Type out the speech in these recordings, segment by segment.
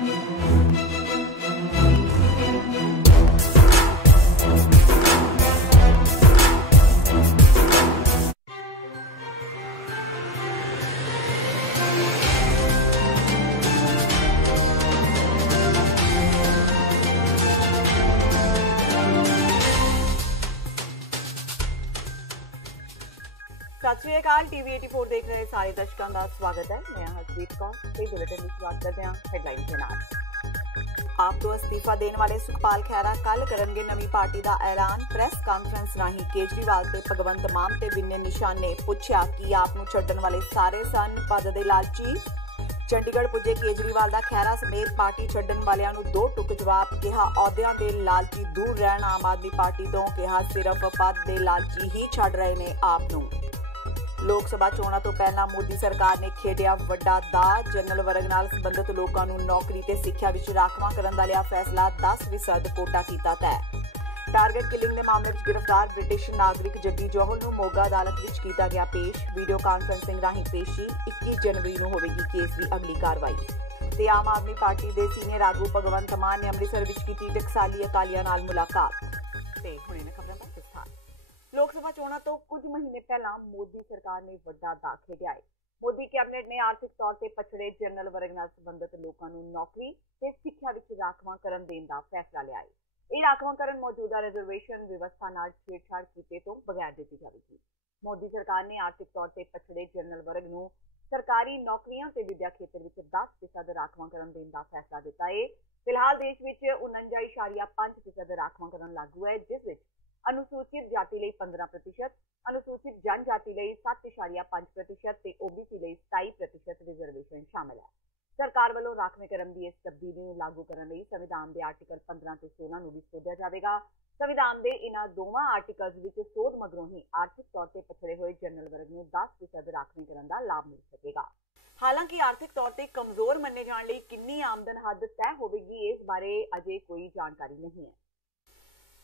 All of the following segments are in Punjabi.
सत श्री अकाल टीवी 84 देख रहे सारे दर्शकों का स्वागत है। मैं हरप्रीत कौर ते बुलेटिन की शुरुआत करते हैं हेडलाइन के नाल। आप तो अस्तीफा देने वाले सुखपाल खैरा कल करेंगे नवी पार्टी का ऐलान। प्रेस कांफ्रेंस राही केजरीवाल ते भगवंत मान ते विनय निशान ने पूछा कि आप नूं छड्डण वाले सारे सन पद दे लालची। चंडीगढ़ पुजे केजरीवाल दा खैरा समेत पार्टी छड्डण वालियां नूं दो टुक जवाब। कहा अहुदियां दे लालची दूर रहण। आम आदमी पार्टी तो कहा सिर्फ पद दे लालची ही छड्ड रहे ने आप नूं। लोक सभा चोणां तो पहला मोदी सरकार ने खेडिया वड्डा दा। जनरल वर्ग नाल संबंधित लोकां नूं नौकरी ते सिक्ख्या विच राखवां करन दा लिया फैसला। 10% कोटा कीता तय। टारगेट किलिंग दे मामले विच गिरफ्तार ब्रिटिश नागरिक जग्गी जोहल नूं मोगा अदालत विच कीता गया पेश। वीडियो कांफ्रेंसिंग राहीं पेशी। 21 जनवरी नूं होवेगी केस दी अगली कार्रवाई। ते आम आदमी पार्टी दे सीनियर आगू भगवंत मान ने अमृतसर विच कीती टकसाली अकालियां नाल मुलाकात। ते हुणे ने खबरां दा विस्तार। लोक सभा चोणां तो कुछ महीने पहला मोदी सरकार ने वड्डा दा खेडिया है। मोदी कैबिनेट ने आर्थिक तौर ते पछड़े जनरल वर्ग नाल संबंधित लोकां नूं नौकरी ते सिक्ख्या विच राखवां करन देण दा फैसला लिया है। ਇਹ ਰਾਖਵਾਂਕਰਨ मौजूदा रिजर्वेशन व्यवस्था नाल छेड़छाड़ कीते तो बगैर दी जाएगी। मोदी सरकार ने आर्थिक तौर ते पछड़े जनरल वर्ग नूं सरकारी नौकरियां ते विद्या खेतर विच 10% राखवांकरण देण दा फैसला दिता है। फिलहाल देश विच 49.5% राखवांकरण लागू है, जिस विच अनुसूचित जाति लई 15%, अनुसूचित जनजाति लई 7.5% ते ओबीसी लई 27% रिजर्वेशन शामिल है। सरकार वालों राखवेंकरण की इस तब्दीली को लागू करने लई संविधान के आर्टिकल 15 ते 16 नूं भी सोधिया जाएगा। संविधान के इन्हां दोवां आर्टिकल्स विच सोध मगरों ही आर्थिक तौर ते पछड़े हुए जनरल वर्ग नूं 10% राखवेंकरण का लाभ मिल सकेगा। हालांकि आर्थिक तौर ते कमजोर मन्ने जाण लई किन्नी आमदन हद तय होवेगी, इस बारे अजे कोई जानकारी नहीं है।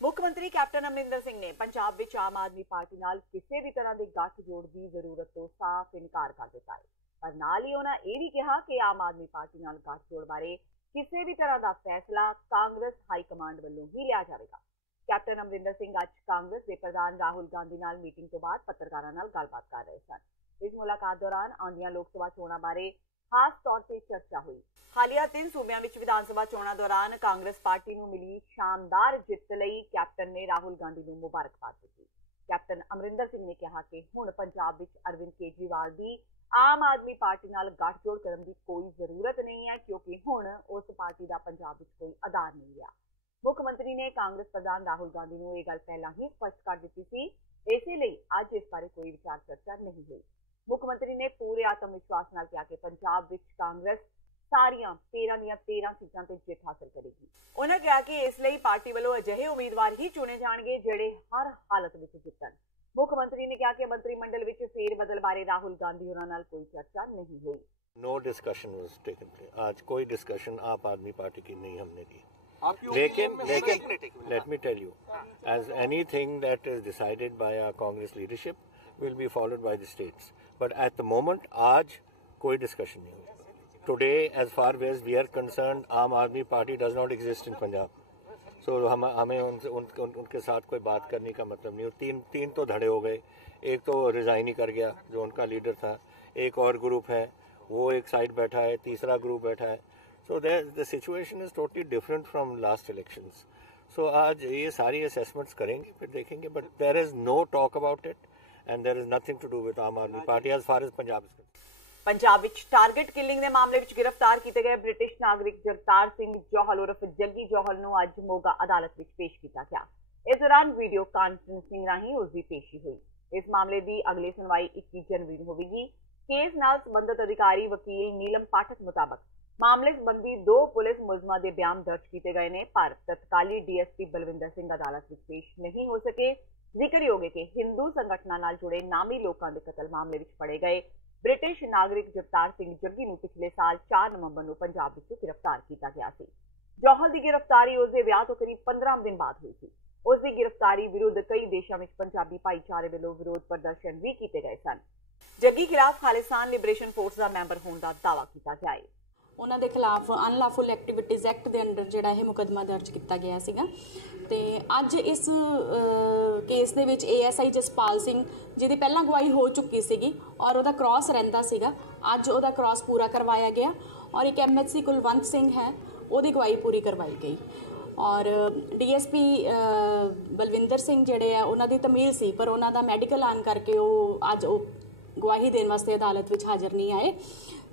मुख्यमंत्री कैप्टन अमरिंदर सिंह ने पंजाब विच आम आदमी पार्टी नाल किसी भी तरह के गठजोड़ की जरूरत तो साफ इनकार कर दिता है, पर नाल ही उन्होंने यह भी कहा कि आम आदमी पार्टी नाल गठजोड़ बारे किसी भी तरह का फैसला कांग्रेस हाईकमांड वालों ही लिया जाएगा। कैप्टन अमरिंदर सिंह अज कांग्रेस के प्रधान राहुल गांधी नाल मीटिंग तो बाद पत्रकारां नाल गलबात कर रहे सन। इस मुलाकात दौरान आउंदियां लोक सभा चोणां बारे खास तौर पर चर्चा हुई। हालिया 3 सूबियां विच विधानसभा चोणां दौरान कांग्रेस पार्टी नूं मिली शानदार जित लई कैप्टन ने राहुल गांधी नूं मुबारकबाद दी। कैप्टन अमरिंदर सिंह ने कहा कि हुण पंजाब विच अरविंद केजरीवाल दी आम आदमी पार्टी नाल गठजोड़ करने की कोई जरूरत नहीं है, क्योंकि हुण उस पार्टी का पंजाब विच कोई आधार नहीं रहा। मुख्यमंत्री ने कांग्रेस प्रधान राहुल गांधी नूं यह गल पहला ही स्पष्ट कर दी सी, इसलिए अज इस बारे कोई विचार चर्चा नहीं हुई। मुख्यमंत्री ने पूरे आत्मविश्वास नाल कहा कि पंजाब विच कांग्रेस सारियां 13 सीटां ते जित हासिल करेगी। उन्होंने कहा कि इसलिए पार्टी वालों अजिहे उम्मीदवार ही चुने जाणगे जिहड़े हर हालत विच जितण। मुख्यमंत्री ने कहा कि मंत्रिमंडल विच फेरबदल बारे राहुल गांधी होरां नाल कोई चर्चा नहीं हुई। No discussion was taken place. आज कोई डिस्कशन आप आदमी पार्टी की नहीं हमने की। लेकिन let me tell you, as anything that is decided by our Congress leadership will be followed by the states, but at the moment आज कोई डिस्कशन नहीं हुई। Today as far as we are concern, Aam Aadmi Party does not exist in Punjab, so हमें उनके साथ कोई बात करने का मतलब नहीं। तीन तो धड़े हो गए। एक तो रिजाइन ही कर गया जो उनका लीडर था, एक और ग्रुप है वो एक साइड बैठा है, तीसरा ग्रुप बैठा है। So the situation is totally different from last elections. So आज ये सारी असेसमेंट्स करेंगे, फिर देखेंगे, but there is no talk about it and there is nothing to do with Aam Aadmi Party as far as Punjab is. Punjab विच टारगेट किलिंग के मामले विच गिरफ्तार किए गए ब्रिटिश नागरिक जगतार सिंह जोहल उर्फ जग्गी जोहल नूं अज मोगा अदालत विच पेश किया गया। इस दौरान वीडियो कांफ्रेंसिंग राहीं उसकी पेशी हुई। इस मामले की अगली सुनवाई 21 जनवरी नूं होवेगी। केस नाल संबंधित अधिकारी वकील नीलम पाठक मुताबक मामले संबंधी 2 पुलिस मुलजमां दे बयान दर्ज किए गए ने, पर तत्काली डीएसपी बलविंदर सिंह अदालत विच पेश नहीं हो सके। जिक्रयोग है कि हिंदू संगठनां नाल जुड़े नामी लोकां दे कतल मामले विच फड़े गए ब्रिटिश नागरिक जगतार सिंह जग्गी नूं पिछले साल 4 नवंबर नूं पंजाब विचों गिरफ्तार किया गया सी। जोहल की गिरफ्तारी उसके विआह तो करीब 15 दिन बाद हुई थी। उसकी गिरफ्तारी विरुद्ध कई देशों में पंजाबी भाईचारे वालों विरोध प्रदर्शन भी किए गए सन। जग्गी खिलाफ खालिस्तान लिबरेशन फोर्स का मैंबर होने का दावा किया गया है। ਉਹਨਾਂ ਦੇ ਖਿਲਾਫ ਅਨਲॉफुल ਐਕਟੀਵਿਟੀਜ਼ ਐਕਟ ਦੇ ਅੰਡਰ ਜਿਹੜਾ ਇਹ ਮੁਕੱਦਮਾ ਦਰਜ ਕੀਤਾ ਗਿਆ ਸੀਗਾ। ਤੇ ਅੱਜ ਇਸ ਕੇਸ ਦੇ ਵਿੱਚ ASI ਜਸਪਾਲ ਸਿੰਘ ਜਿਹਦੀ ਪਹਿਲਾਂ ਗਵਾਹੀ ਹੋ ਚੁੱਕੀ ਸੀਗੀ ਔਰ ਉਹਦਾ ਕ੍ਰਾਸ ਰਹਿੰਦਾ ਸੀਗਾ, ਅੱਜ ਉਹਦਾ ਕ੍ਰਾਸ ਪੂਰਾ ਕਰਵਾਇਆ ਗਿਆ ਔਰ ਇੱਕ MHC ਕੁਲਵੰਤ ਸਿੰਘ ਹੈ, ਉਹਦੀ ਗਵਾਹੀ ਪੂਰੀ ਕਰਵਾਈ ਗਈ। ਔਰ DSP ਬਲਵਿੰਦਰ ਸਿੰਘ ਜਿਹੜੇ ਆ ਉਹਨਾਂ ਦੀ ਤਮੀਲ ਸੀ, ਪਰ ਉਹਨਾਂ ਦਾ ਮੈਡੀਕਲ ਆਉਣ ਕਰਕੇ ਉਹ ਅੱਜ ਉਹ ਗਵਾਹੀ ਦੇਣ ਵਾਸਤੇ ਅਦਾਲਤ ਵਿੱਚ ਹਾਜ਼ਰ ਨਹੀਂ ਆਏ।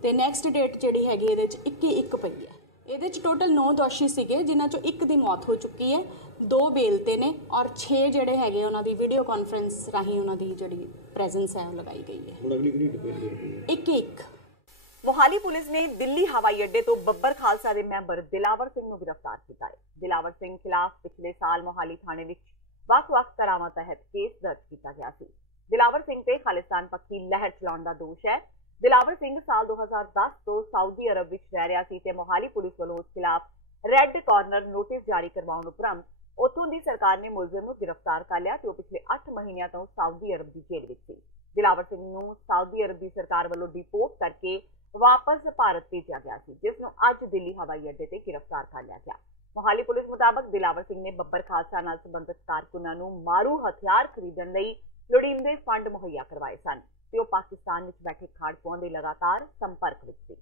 ਤੇ ਨੈਕਸਟ ਡੇਟ ਜਿਹੜੀ ਹੈਗੀ ਇਹਦੇ 'ਚ 21 ਪਈ ਹੈ। ਇਹਦੇ 'ਚ ਟੋਟਲ 9 ਦੋਸ਼ੀ ਸੀਗੇ, ਜਿਨ੍ਹਾਂ 'ਚੋਂ 1 ਦੀ ਮੌਤ ਹੋ ਚੁੱਕੀ ਹੈ, 2 ਬੇਲ ਤੇ ਨੇ ਔਰ 6 ਜਿਹੜੇ ਹੈਗੇ ਉਹਨਾਂ ਦੀ ਵੀਡੀਓ ਕਾਨਫਰੰਸ ਰਾਹੀਂ ਉਹਨਾਂ ਦੀ ਜਿਹੜੀ ਪ੍ਰੈਜ਼ੈਂਸ ਹੈ ਉਹ ਲਗਾਈ ਗਈ ਹੈ। 21 ਮੋਹਾਲੀ ਪੁਲਿਸ ਨੇ ਦਿੱਲੀ ਹਵਾਈ ਅੱਡੇ ਤੋਂ ਬੱਬਰ ਖਾਲਸਾ ਦੇ ਮੈਂਬਰ ਦਿਲਾਵਰ ਸਿੰਘ ਨੂੰ ਗ੍ਰਿਫਤਾਰ ਕੀਤਾ ਹੈ। ਦਿਲਾਵਰ ਸਿੰਘ ਖਿਲਾਫ ਪਿਛਲੇ ਸਾਲ ਮੋਹਾਲੀ ਥਾਣੇ ਵਿੱਚ ਵੱਖ-ਵੱਖ ਧਾਰਾਵਾਂ ਤਹਿਤ ਕੇਸ ਦਰਜ ਕੀਤਾ ਗਿਆ ਸੀ। ਦਿਲਾਵਰ ਸਿੰਘ ਤੇ ਖਾਲਿਸਤਾਨ ਪੱਖੀ ਲਹਿਰ ਚਲਾਉਣ ਦਾ ਦੋਸ਼ ਹੈ। ਦਿਲਾਵਰ ਸਿੰਘ ਸਾਲ 2010 ਤੋਂ ਸਾਊਦੀ ਅਰਬ ਵਿੱਚ ਰਹਿ ਰਿਹਾ ਸੀ ਤੇ ਮੋਹਾਲੀ ਪੁਲਿਸ ਵੱਲੋਂ ਉਸ ਖਿਲਾਫ ਰੈੱਡ ਕਾਰਨਰ ਨੋਟਿਸ ਜਾਰੀ ਕਰਵਾਉਣ ਉਪਰੰਤ ਉੱਥੋਂ ਦੀ ਸਰਕਾਰ ਨੇ ਮੁਲਜ਼ਮ ਨੂੰ ਗ੍ਰਿਫਤਾਰ ਕਰ ਲਿਆ ਤੇ ਉਹ ਪਿਛਲੇ 8 ਮਹੀਨਿਆਂ ਤੋਂ ਸਾਊਦੀ ਅਰਬ ਦੀ ਜੇਲ੍ਹ ਵਿੱਚ ਸੀ। ਦਿਲਾਵਰ ਸਿੰਘ ਨੂੰ ਸਾਊਦੀ ਅਰਬ ਦੀ ਸਰਕਾਰ ਵੱਲੋਂ ਡਿਪੋਰਟ ਕਰਕੇ ਵਾਪਸ ਭਾਰਤ ਭੇਜਿਆ ਗਿਆ ਸੀ, ਜਿਸ ਨੂੰ ਅੱਜ ਦਿੱਲੀ ਹਵਾਈ ਅੱਡੇ ਤੇ ਗ੍ਰਿਫਤਾਰ ਕਰ ਲਿਆ ਗਿਆ। ਮੋਹਾਲੀ ਪੁਲਿਸ ਮੁਤਾਬਕ ਦਿਲਾਵਰ ਸਿੰਘ ਨੇ ਬੱਬਰ ਖਾਲਸਾ ਨਾਲ ਸੰਬੰਧਿਤ ਕਾਰਕੁਨਾਂ ਨੂੰ ਮਾਰੂ ਹਥਿਆਰ ਖਰੀਦਣ ਲਈ ਲੋੜੀਂਦੇ ਫੰਡ ਮੁਹੱਈਆ ਕਰਵਾਏ ਸਨ ਤੇ ਉਹ ਪਾਕਿਸਤਾਨ ਵਿੱਚ ਬੈਠੇ ਖਾੜਕੂਆਂ ਦੇ ਲਗਾਤਾਰ ਸੰਪਰਕ ਵਿੱਚ ਸੀ।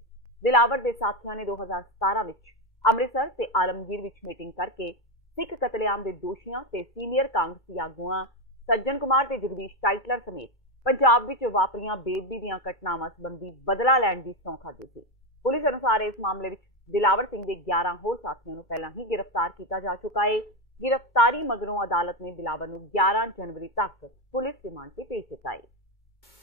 ਦਿਲਾਵਰ ਦੇ ਸਾਥੀਆਂ ਨੇ 2017 ਵਿੱਚ ਅੰਮ੍ਰਿਤਸਰ ਤੇ ਆਲਮਗੀਰ ਵਿੱਚ ਮੀਟਿੰਗ ਕਰਕੇ ਸਿੱਖ ਕਤਲੇਆਮ ਦੇ ਦੋਸ਼ੀਆਂ ਤੇ ਸੀਨੀਅਰ ਕਾਂਗਰਸੀ ਆਗੂਆਂ ਸੱਜਣ ਕੁਮਾਰ ਤੇ ਜਗਦੀਸ਼ ਟਾਈਟਲਰ ਸਮੇਤ ਪੰਜਾਬ ਵਿੱਚ ਵਾਪਰੀਆਂ ਬੇਅਦਬੀ ਦੀਆਂ ਘਟਨਾਵਾਂ ਸੰਬੰਧੀ ਬਦਲਾ ਲੈਣ ਦੀ ਸਹੁੰ ਖਾਧੀ ਸੀ। ਪੁਲਿਸ ਅਨੁਸਾਰ ਇਸ ਮਾਮਲੇ ਵਿੱਚ ਦਿਲਾਵਰ ਸਿੰਘ ਦੇ 11 ਹੋਰ ਸਾਥੀਆਂ ਨੂੰ ਪਹਿਲਾਂ ਹੀ ਗ੍ਰਿਫਤਾਰ ਕੀਤਾ ਜਾ ਚੁੱਕਾ ਹੈ। गिरफ्तारी मगरों अदालत ने दिलावर नूं 11 जनवरी तक पुलिस रिमांड ते भेज दिता है।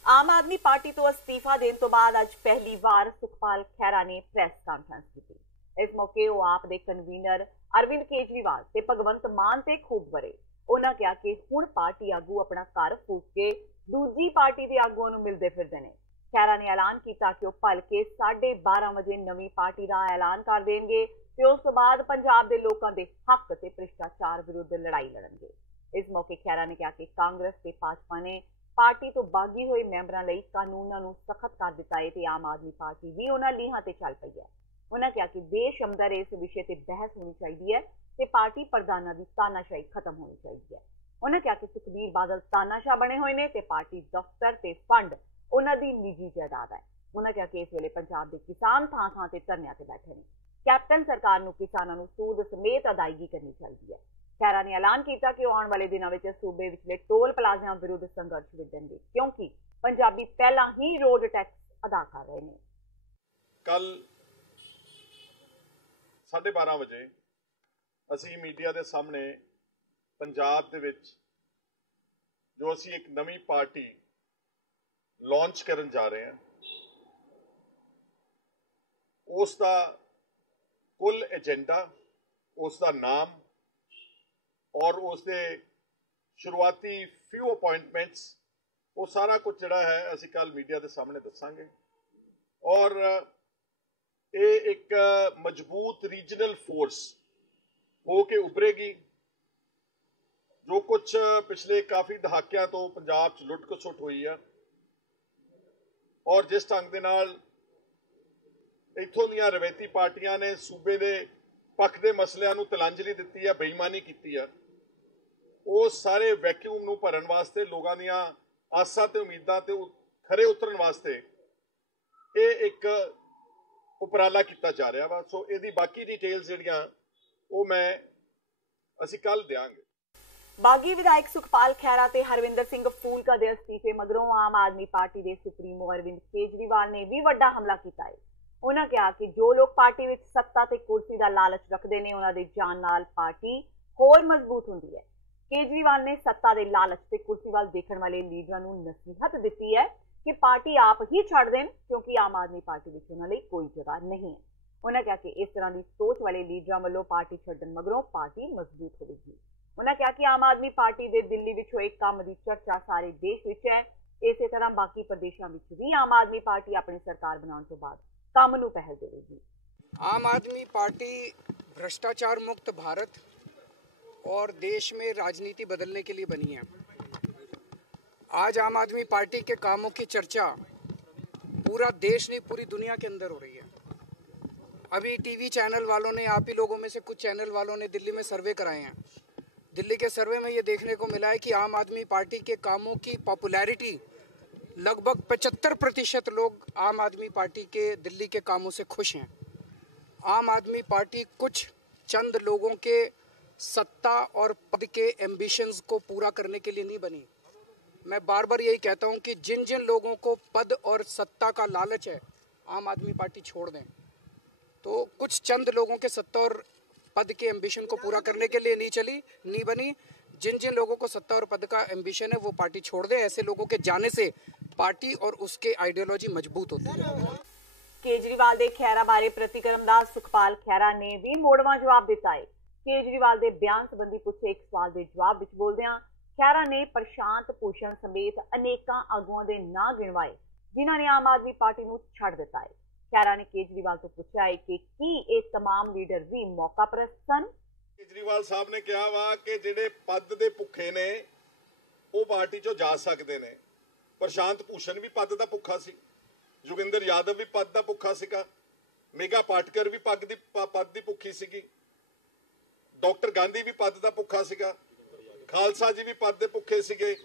आम आदमी पार्टी तो अस्तीफा देने तो बाद अज पहली बार सुखपाल खैरा ने प्रेस कॉन्फ्रेंस की। इस मौके वो आप दे कन्वीनर अरविंद केजरीवाल ते भगवंत मान ते खूब बरे। उन्होंने कहा कि हुण पार्टी आगू अपना घर फूक के दूजी पार्टी के आगुओं नूं मिलदे फिरदे ने। खैरा ने ऐलान किया कि वह भलके 12:30 बजे नवी पार्टी का ऐलान कर देंगे ते उस तो बाद पंजाब के लोगों के हक ते भ्रिष्टाचार विरुद्ध लड़ाई लड़नगे। इस मौके खैरा ने कहा कि कांग्रेस ते भाजपा ने पार्टी तो बागी हुए मैंबरां लई कानूनां नूं सख्त कर दिता है ते आम आदमी पार्टी भी उन्हां लीहां ते चल पई है। उन्होंने कहा कि देश अंदर इस विषय ते बहस होनी चाहिए है ते पार्टी प्रधानां दी तानाशाही खत्म होनी चाहिए है। उन्होंने कहा कि सुखबीर बादल तानाशाह बने हुए ने ते पार्टी दफ्तर ते फंड उन्हां दी निजी जायदाद है। उन्होंने कहा कि इस वेले पंजाब दे किसान थां थां ते धरनियां ते बैठे ने। कैप्टन सरकार नूं किसानां नूं सूद समेत अदायगी करनी चाहिए है। खैरा ने ऐलान किया कि आने वाले दिनों में सूबे विचले टोल प्लाजियां विरुद्ध संघर्ष विदणगे क्योंकि पंजाबी पहला ही रोड टैक्स अदा कर रहे हैं। कल 12:30 बजे असी मीडिया के सामने पंजाब दे विच जो असी एक नवी पार्टी लॉन्च करन जा रहे हैं उसका कुल एजेंडा, उसका नाम और उसके शुरुआती फ्यू अपॉइंटमेंट्स वो सारा कुछ जड़ा है असी कल मीडिया के सामने दसांगे। और ये एक मजबूत रीजनल फोर्स हो के उभरेगी। जो कुछ पिछले काफ़ी दहाकियां तो पंजाब च लुट खसुट हुई है और जिस ढंग दे नाल इत्थों दीयां रवैती पार्टियां ने सूबे दे पक्ष दे मसलियां नूं तिलांजलि दित्ती है, बेईमानी की है, उस सारे वैक्यूम नूं भरन वास्ते लोगों दीयां आसां ते उम्मीदां ते खरे उतरन वास्ते ये एक उपराला किया जा रहा वा। सो इहदी बाकी डिटेल्स जिहड़ियां वो मैं असी कल देंगे। बागी विधायक सुखपाल खैरा ते हरविंदर सिंह फूलका दे अस्तीफे मगरों आम आदमी पार्टी के सुप्रीमो अरविंद केजरीवाल ने भी वड्डा हमला किया है। उन्होंने कहा कि जो लोग पार्टी में सत्ता ते कुर्सी का लालच रखते हैं उन्हों दे जान नाल पार्टी होर मजबूत होंदी है। केजरीवाल ने सत्ता के लालच ते कुर्सी वाल देखने वाले लीडरां नूं नसीहत दी है कि पार्टी आप ही छड़ देन क्योंकि आम आदमी पार्टी में उन्हां लई कोई जगह नहीं है। उन्होंने कहा कि इस तरह की सोच वाले लीडरां वालों पार्टी छड्डण मगरों पार्टी मजबूत होगी। उन्होंने कहा कि आम आदमी पार्टी के दिल्ली विच होए काम की चर्चा सारे देश विच है। इस तरह बाकी प्रदेशों में भी आम आदमी पार्टी अपनी सरकार बनाने तो बाद काम नूं पहल देगी। आम आदमी पार्टी भ्रष्टाचार मुक्त भारत और देश में राजनीति बदलने के लिए बनी है। आज आम आदमी पार्टी के कामों की चर्चा पूरा देश नहीं पूरी दुनिया के अंदर हो रही है। अभी टीवी चैनल वालों ने, आप ही लोगों में से कुछ चैनल वालों ने दिल्ली में सर्वे कराए हैं। दिल्ली के सर्वे में ये देखने को मिला है कि आम आदमी पार्टी के कामों की पॉपुलैरिटी लगभग 75% लोग आम आदमी पार्टी के दिल्ली के कामों से खुश हैं। आम आदमी पार्टी कुछ चंद लोगों के सत्ता और पद के एम्बिशंस को पूरा करने के लिए नहीं बनी। मैं बार बार यही कहता हूं कि जिन जिन लोगों को पद और सत्ता का लालच है, आम आदमी पार्टी छोड़ दें। तो कुछ चंद लोगों के सत्ता और पद के एम्बिशन को पूरा करने के लिए नहीं बनी। जिन जिन लोगों को सत्ता और पद का एम्बिशन है वो पार्टी छोड़ दे। ऐसे लोगों के जाने से पार्टी और उसके आइडियोलॉजी मजबूत होती है। केजरीवाल ਦੇ ਖਹਿਰਾ ਬਾਰੇ ਪ੍ਰਤੀਕਰਮ ਦਾ ਸੁਖਪਾਲ ਖਹਿਰਾ ਨੇ ਵੀ ਮੋੜਵਾਂ ਜਵਾਬ ਦਿੱਤਾ ਹੈ। केजरीवाल ਦੇ ਬਿਆਨ ਸੰਬੰਧੀ ਪੁੱਛੇ ਇੱਕ ਸਵਾਲ ਦੇ ਜਵਾਬ ਵਿੱਚ ਬੋਲਦਿਆਂ ਖਹਿਰਾ ਨੇ ਪ੍ਰਸ਼ਾਂਤ ਭੂਸ਼ਣ ਸਮੇਤ ਅਨੇਕਾਂ ਆਗੂਆਂ ਦੇ ਨਾਂ ਗਿਣਵਾਏ ਜਿਨ੍ਹਾਂ ਨੇ ਆਮ ਆਦਮੀ ਪਾਰਟੀ ਨੂੰ ਛੱਡ ਦਿੱਤਾ ਹੈ। ਖਹਿਰਾ ਨੇ केजरीवाल ਤੋਂ ਪੁੱਛਿਆ ਹੈ ਕਿ ਕੀ ਇਹ तमाम ਲੀਡਰ ਵੀ ਮੌਕਾ ਪ੍ਰਸਤ ਸਨ। केजरीवाल साहब ने कहा वा कि ਜਿਹੜੇ ਪਦ ਦੇ ਭੁੱਖੇ ਨੇ ਉਹ ਪਾਰਟੀ ਚੋਂ ਜਾ ਸਕਦੇ ਨੇ। ਪ੍ਰਸ਼ਾਂਤ ਭੂਸ਼ਣ ਵੀ ਪਦ ਦਾ ਭੁੱਖਾ ਸੀ, ਜੋਗਿੰਦਰ ਯਾਦਵ ਵੀ ਪਦ ਦਾ ਭੁੱਖਾ ਸੀਗਾ, ਮੇਗਾ ਪਾਟਕਰ ਵੀ ਪਦ ਦੀ ਭੁੱਖੀ ਸੀਗੀ, ਡਾਕਟਰ ਗਾਂਧੀ ਵੀ ਪਦ ਦਾ ਭੁੱਖਾ ਸੀਗਾ, ਖਾਲਸਾ ਜੀ ਵੀ ਪਦ ਦੇ ਭੁੱਖੇ ਸੀਗੇ,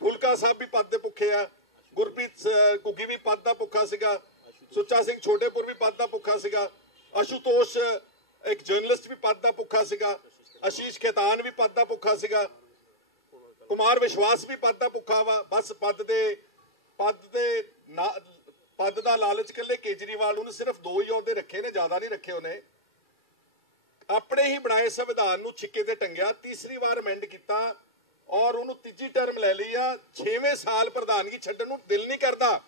ਫੁਲਕਾ ਸਾਹਿਬ ਵੀ ਪਦ ਦੇ ਭੁੱਖੇ ਆ, ਗੁਰਪ੍ਰੀਤ ਘੁੱਗੀ ਵੀ ਪਦ ਦਾ ਭੁੱਖਾ ਸੀਗਾ, ਸੁੱਚਾ ਸਿੰਘ ਛੋਟੇਪੁਰ ਵੀ ਪਦ ਦਾ ਭੁੱਖਾ ਸੀਗਾ, ਆਸ਼ੂਤੋਸ਼ ਇੱਕ ਜਰਨਲਿਸਟ ਵੀ ਪਦ ਦਾ ਭੁੱਖਾ ਸੀਗਾ, ਆਸ਼ੀਸ਼ ਖੇਤਾਨ ਵੀ ਪਦ ਦਾ ਭੁੱਖਾ ਸੀਗਾ, ਕੁਮਾਰ ਵਿਸ਼ਵਾਸ ਵੀ ਪਦ ਦਾ ਭੁੱਖਾ ਵਾ। ਬਸ ਪਦ ਦਾ ਲਾਲਚ ਕੱਲੇ ਕੇਜਰੀਵਾਲ ਨੂੰ ਸਿਰਫ 2 ਹੀ ਅਹੁਦੇ ਰੱਖੇ ਨੇ, ਜ਼ਿਆਦਾ ਨਹੀਂ ਰੱਖੇ ਉਹਨੇ। ਆਪਣੇ ਹੀ ਬਣਾਏ ਸੰਵਿਧਾਨ ਨੂੰ ਛਿੱਕੇ ਤੇ ਟੰਗਿਆ, ਤੀਸਰੀ ਵਾਰ ਅਮੈਂਡ ਕੀਤਾ ਔਰ ਉਹਨੂੰ ਤੀਜੀ ਟਰਮ ਲੈ ਲਈ ਆ। 6ਵੇਂ ਸਾਲ ਪ੍ਰਧਾਨਗੀ ਛੱਡਣ ਨੂੰ ਦਿਲ ਨਹੀਂ ਕਰਦਾ।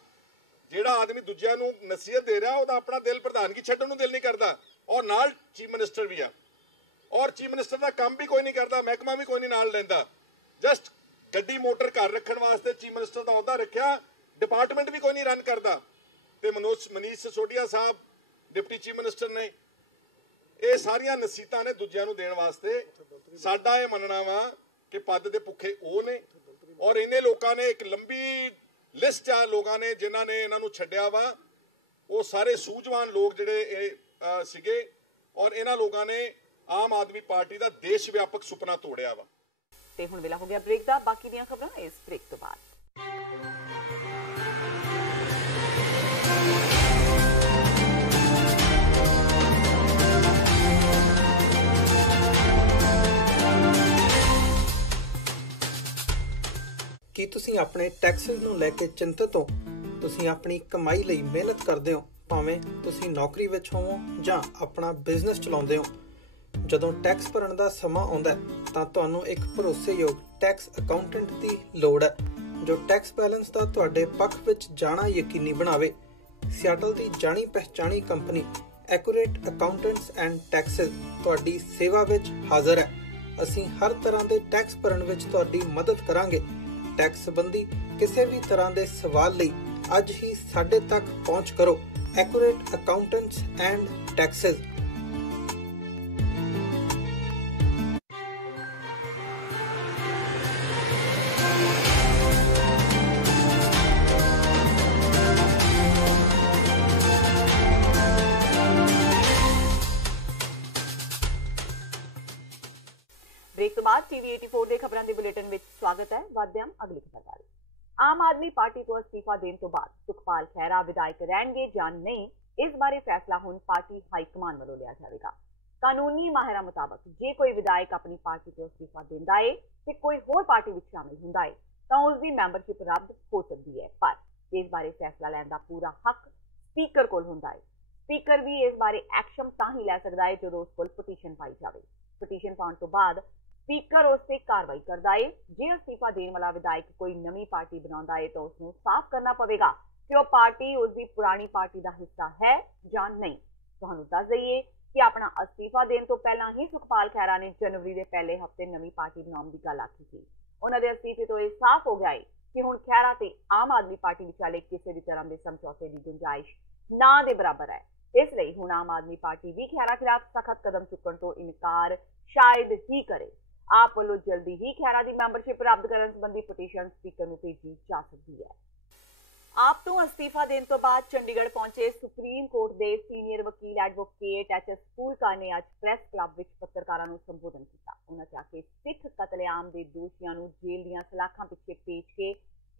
ਜਿਹੜਾ ਆਦਮੀ ਦੂਜਿਆਂ ਨੂੰ ਨਸੀਹਤ ਦੇ ਰਿਹਾ ਉਹਦਾ ਆਪਣਾ ਦਿਲ ਪ੍ਰਧਾਨਗੀ ਛੱਡਣ ਨੂੰ ਦਿਲ ਨਹੀਂ ਕਰਦਾ। ਔਰ ਨਾਲ ਚੀਫ ਮਿਨਿਸਟਰ ਵੀ ਆ, ਔਰ ਚੀਫ ਮਿਨਿਸਟਰ ਦਾ ਕੰਮ ਵੀ ਕੋਈ ਨਹੀਂ ਕਰਦਾ, ਮਹਿਕਮਾ ਵੀ ਕੋਈ ਨਹੀਂ ਨਾਲ ਲੈਂਦਾ। ਜਸਟ ਗੱਡੀ ਮੋਟਰ ਘਰ ਰੱਖਣ ਵਾਸਤੇ ਚੀਫ ਮਿਨਿਸਟਰ ਦਾ ਅਹੁਦਾ ਰੱਖਿਆ, ਡਿਪਾਰਟਮੈਂਟ ਵੀ ਕੋਈ ਨਹੀਂ ਰਨ ਕਰਦਾ। ਤੇ ਮਨੀਸ਼ ਸਿਸੋਦੀਆ ਸਾਹਿਬ ਡਿਪਟੀ ਚੀਫ ਮਿਨਿਸਟਰ ਨੇ। ਇਹ ਸਾਰੀਆਂ ਨਸੀਹਤਾਂ ਨੇ ਦੂਜਿਆਂ ਨੂੰ ਦੇਣ ਵਾਸਤੇ। ਸਾਡਾ ਇਹ ਮੰਨਣਾ ਵਾ ਕਿ ਪਦ ਦੇ ਭੁੱਖੇ ਉਹ ਨੇ ਔਰ ਇਹਨੇ ਲੋਕਾਂ ਨੇ ਇੱਕ ਲੰਬੀ ਲਿਸਟ ਆ ਲੋਕਾਂ ਨੇ ਜਿਨ੍ਹਾਂ ਨੇ ਇਹਨਾਂ ਨੂੰ ਛੱਡਿਆ ਵਾ। ਉਹ ਸਾਰੇ ਸੂਝਵਾਨ ਲੋਕ ਜਿਹੜੇ ਇਹ ਸੀਗੇ ਔਰ ਇਹਨਾਂ ਲੋਕਾਂ ਨੇ ਆਮ ਆਦਮੀ ਪਾਰਟੀ ਦਾ ਦੇਸ਼ ਵਿਆਪਕ ਸੁਪਨਾ ਤੋੜਿਆ ਵਾ। ਤੇ ਹੁਣ ਵੇਲਾ ਹੋ ਗਿਆ ਬ੍ਰੇਕ ਦਾ। ਬਾਕੀ ਦੀਆਂ ਖਬਰਾਂ ਇਸ ਬ੍ਰੇਕ ਤੋਂ ਬਾਅਦ। ਕੀ ਤੁਸੀਂ ਆਪਣੇ ਟੈਕਸਿਸ ਨੂੰ ਲੈ ਕੇ ਚਿੰਤਤ ਹੋ? ਤੁਸੀਂ ਆਪਣੀ ਕਮਾਈ ਲਈ ਮਿਹਨਤ ਕਰਦੇ ਹੋ, ਭਾਵੇਂ ਤੁਸੀਂ ਨੌਕਰੀ ਵਿੱਚ ਹੋਵੋ ਜਾਂ ਆਪਣਾ ਬਿਜ਼ਨਸ ਚਲਾਉਂਦੇ ਹੋ। ਜਦੋਂ ਟੈਕਸ ਭਰਨ ਦਾ ਸਮਾਂ ਆਉਂਦਾ ਤਾਂ ਤੁਹਾਨੂੰ ਇੱਕ ਭਰੋਸੇਯੋਗ ਟੈਕਸ ਅਕਾਊਂਟੈਂਟ ਦੀ ਲੋੜ ਹੈ ਜੋ ਟੈਕਸ ਬੈਲੈਂਸ ਦਾ ਤੁਹਾਡੇ ਪੱਖ ਵਿੱਚ ਜਾਣਾ ਯਕੀਨੀ ਬਣਾਵੇ। ਸਿਆਟਲ ਦੀ ਜਾਣੀ ਪਛਾਣੀ company Accurate accountants and Taxes ਤੁਹਾਡੀ ਸੇਵਾ ਵਿੱਚ ਹਾਜ਼ਰ ਹੈ। ਅਸੀਂ ਹਰ ਤਰ੍ਹਾਂ ਦੇ ਟੈਕਸ ਭਰਨ ਵਿੱਚ ਤੁਹਾਡੀ ਮਦਦ ਕਰਾਂਗੇ। ਟੈਕਸ ਸੰਬੰਧੀ ਕਿਸੇ ਵੀ ਤਰ੍ਹਾਂ ਦੇ ਸਵਾਲ ਲਈ ਅੱਜ ਹੀ ਸਾਡੇ ਤੱਕ ਪਹੁੰਚ ਕਰੋ। Accurate accountants and taxes. Break तो बाद टीवी 84 ਦੇ ਖਬਰਾਂ ਦੇ ਬੁਲੇਟਿਨ ਵਿੱਚ ਸਵਾਗਤ ਹੈ। ਵਧਦੇ ਹਾਂ ਅਗਲੀ ਖਬਰ ਵੱਲ। ਆਮ ਆਦਮੀ ਪਾਰਟੀ ਤੋਂ ਅਸਤੀਫਾ ਦੇਣ ਤੋਂ ਬਾਅਦ ਸੁਖਪਾਲ ਖਹਿਰਾ ਵਿਧਾਇਕ ਰਹਿਣਗੇ ਜਾਂ ਨਹੀਂ, ਇਸ ਬਾਰੇ ਫੈਸਲਾ ਹੁਣ ਪਾਰਟੀ ਹਾਈ ਕਮਾਨ ਵੱਲੋਂ ਲਿਆ ਜਾਵੇਗਾ। ਕਾਨੂੰਨੀ ਮਾਹਿਰਾਂ ਮੁਤਾਬਕ ਜੇ ਕੋਈ ਵਿਧਾਇਕ ਆਪਣੀ ਪਾਰਟੀ ਤੋਂ ਅਸਤੀਫਾ ਦਿੰਦਾ ਹੈ ਤੇ ਕੋਈ ਹੋਰ ਪਾਰਟੀ ਵਿੱਚ ਸ਼ਾਮਿਲ ਹੁੰਦਾ ਹੈ ਤਾਂ ਉਸ ਦੀ ਮੈਂਬਰਸ਼ਿਪ ਰੱਦ ਹੋ ਸਕਦੀ ਹੈ, ਪਰ ਇਸ ਬਾਰੇ ਫੈਸਲਾ ਲੈਣ ਦਾ ਪੂਰਾ ਹੱਕ ਸਪੀਕਰ ਕੋਲ ਹੁੰਦਾ ਹੈ। ਸਪੀਕਰ ਵੀ ਇਸ ਬਾਰੇ ਐਕਸ਼ਨ ਤਾਂ ਹੀ ਲੈ ਸਕਦਾ ਹੈ ਜਦੋਂ ਉਸ ਕੋਲ ਪਟੀਸ਼ਨ ਪਾਈ ਜਾਵੇ। ਪਟੀਸ਼ਨ ਪਾਉਣ ਤੋਂ ਬਾਅਦ ਸਪੀਕਰ ਉਸ ਤੇ ਕਾਰਵਾਈ ਕਰਦਾ ਹੈ। ਜੇ ਅਸਤੀਫਾ ਦੇਣ ਵਾਲਾ ਵਿਧਾਇਕ ਕੋਈ ਨਵੀਂ ਪਾਰਟੀ ਬਣਾਉਂਦਾ ਹੈ ਤਾਂ ਉਸ ਨੂੰ ਸਾਫ਼ ਕਰਨਾ ਪਵੇਗਾ ਕਿ ਉਹ ਪਾਰਟੀ ਉਸ ਦੀ ਪੁਰਾਣੀ ਪਾਰਟੀ ਦਾ ਹਿੱਸਾ ਹੈ ਜਾਂ ਨਹੀਂ। ਤੁਹਾਨੂੰ ਦੱਸ ਦਈਏ ਕਿ ਆਪਣਾ ਅਸਤੀਫਾ ਦੇਣ ਤੋਂ ਪਹਿਲਾਂ ਹੀ ਸੁਖਪਾਲ ਖਹਿਰਾ ਨੇ ਜਨਵਰੀ ਦੇ ਪਹਿਲੇ ਹਫ਼ਤੇ ਨਵੀਂ ਪਾਰਟੀ ਬਣਾਉਣ ਦੀ ਗੱਲ ਆਖੀ ਸੀ। ਉਹਨਾਂ ਦੇ ਅਸਤੀਫੇ ਤੋਂ ਇਹ ਸਾਫ਼ ਹੋ ਗਿਆ ਹੈ ਕਿ ਹੁਣ ਖਹਿਰਾ ਤੇ ਆਮ ਆਦਮੀ ਪਾਰਟੀ ਵਿਚਾਲੇ ਕਿਸੇ ਵੀ ਤਰ੍ਹਾਂ ਦੇ ਸਮਝੌਤੇ ਦੀ ਗੁੰਜਾਇਸ਼ ਨਾ ਦੇ ਬਰਾਬਰ ਹੈ। ਇਸ ਲਈ ਹੁਣ ਆਮ ਆਦਮੀ ਪਾਰਟੀ ਵੀ ਖਹਿਰਾ ਖਿਲਾਫ ਸਖਤ ਕਦਮ ਚੁੱਕਣ ਤੋਂ ਇਨਕਾਰ ਸ਼ਾਇਦ ਹੀ ਕਰੇ। ਆਪ ਵੱਲੋਂ ਜਲਦੀ ਹੀ ਖਹਿਰਾ ਦੀ ਮੈਂਬਰਸ਼ਿਪ ਰੱਦ ਕਰਨ ਸੰਬੰਧੀ ਪਟੀਸ਼ਨ ਸਪੀਕਰ ਨੂੰ ਭੇਜੀ ਜਾ ਸਕਦੀ ਹੈ। ਆਪ ਤੋਂ ਅਸਤੀਫਾ ਦੇਣ ਤੋਂ ਬਾਅਦ ਚੰਡੀਗੜ੍ਹ ਪਹੁੰਚੇ ਸੁਪਰੀਮ ਕੋਰਟ ਦੇ ਸੀਨੀਅਰ ਵਕੀਲ ਐਡਵੋਕੇਟ ਐਚ.ਐਸ. ਫੂਲਕਾ ਨੇ ਅੱਜ ਪ੍ਰੈਸ ਕਲੱਬ ਵਿੱਚ ਪੱਤਰਕਾਰਾਂ ਨੂੰ ਸੰਬੋਧਨ ਕੀਤਾ। ਉਹਨਾਂ ਕਿਹਾ ਕਿ ਸਿੱਖ ਕਤਲੇਆਮ ਦੇ ਦੋਸ਼ੀਆਂ ਨੂੰ ਜੇਲ੍ਹ ਦੀਆਂ ਸਲਾਖਾਂ ਪਿੱਛੇ ਭੇਜ ਕੇ